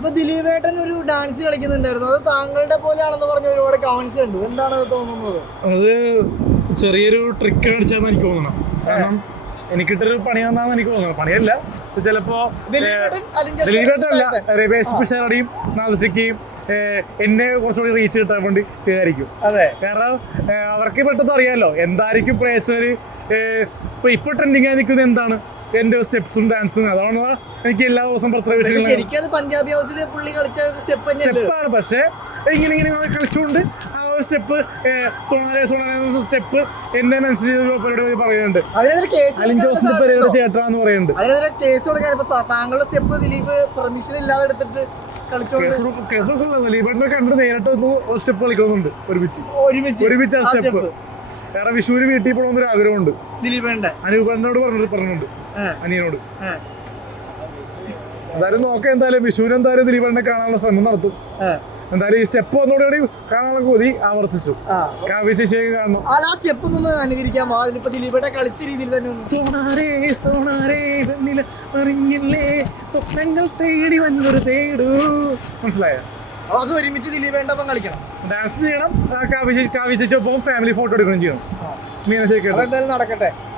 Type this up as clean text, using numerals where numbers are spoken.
അപ്പൊ ദിലീപേട്ടൻ ഒരു ഡാൻസ് കളിക്കുന്നുണ്ടായിരുന്നു, അത് താങ്കളുടെ പോലെയാണെന്ന് പറഞ്ഞ ഒരുപാട് കമന്റ്സ് ഉണ്ട്. എന്താണ് അത് തോന്നുന്നത്? അത് ചെറിയൊരു ട്രിക്ക് അടിച്ചാന്ന് എനിക്ക് തോന്നണം. കാരണം എനിക്കിട്ടൊരു പണിയാന്നാന്ന് എനിക്ക് തോന്നണം. പണിയല്ല, ചിലപ്പോ ദിലീപേട്ടല്ല രമേശ് പിഷാരടിയും നാദസിക്കയും എന്നെ കുറച്ചുകൂടി റീച്ച് കിട്ടാൻ വേണ്ടി ചെയ്തായിരിക്കും. അതെ, കാരണം അവർക്ക് പെട്ടെന്ന് അറിയാമല്ലോ എന്തായിരിക്കും പ്രേക്ഷകര് ഇപ്പൊ ട്രെൻഡിങ് ആയി നിൽക്കുന്നത് എന്താണ്, എന്റെ സ്റ്റെപ്സും ഡാൻസും. അതാണ് എനിക്ക് എല്ലാ ദിവസവും പഞ്ചാബി ഹൗസിൽ പുള്ളി കളിച്ച സ്റ്റെപ്പാണ്. പക്ഷെ ഇങ്ങനെ കളിച്ചുകൊണ്ട് ആ ഒരു സ്റ്റെപ്പ് സോണാരെ സ്റ്റെപ്പ് എന്നെ മനസ്സിൽ പറയുന്നുണ്ട്. അലിൻ ജോസിന്റെ പരിപാടി ചേട്ടാന്ന് പറയുന്നുണ്ട്. താങ്കളുടെ സ്റ്റെപ്പ് ദിലീപ് പെർമിഷൻ ഇല്ലാതെ എടുത്തിട്ട് ദിലീപേട്ടനെ കണ്ടിട്ട് നേരിട്ട് ഒന്ന് സ്റ്റെപ്പ് കളിക്കുന്നുണ്ട് ഒരുമിച്ച് ആ സ്റ്റെപ്പ്. വേറെ വിഷുവിന് വീട്ടിൽ പോകണമെന്നൊരു ആഗ്രഹമുണ്ട് ദിലീപേട്ടൻ്റെ. അനൂപേട്ടനോട് പറഞ്ഞിട്ടുണ്ട്, അനിയനോട്. എന്തായാലും നോക്കാം, എന്തായാലും വിഷുവിന് എന്തായാലും ദിലീപേട്ടനെ കാണാനുള്ള ശ്രമം നടത്തും. എന്തായാലും ഈ സ്റ്റെപ്പ് വന്നോടുകൂടി കാണാനുള്ള കൊതി ആവർത്തിച്ചു. കാവ്യ ചേച്ചിയൊക്കെ കാണണം. ആ സ്റ്റെപ്പ് ഒന്ന് അനുകരിക്കാമോ? അതിനിപ്പോ ദിലീപേട്ടൻ കളിച്ച രീതിയിൽ തന്നെ സ്വപ്നങ്ങൾ തേടി വന്നൊരു തേടൂ, മനസ്സിലായോ? അത് ഒരുമിച്ച് ദിലീപേട്ടൻ കളിക്കണം, ഡാൻസ് ചെയ്യണം, കാവ്യ ചേച്ചിയൊപ്പം ഫാമിലി ഫോട്ടോ എടുക്കണം ചെയ്യണം. മീനച്ചേക്ക് എന്തായാലും നടക്കട്ടെ.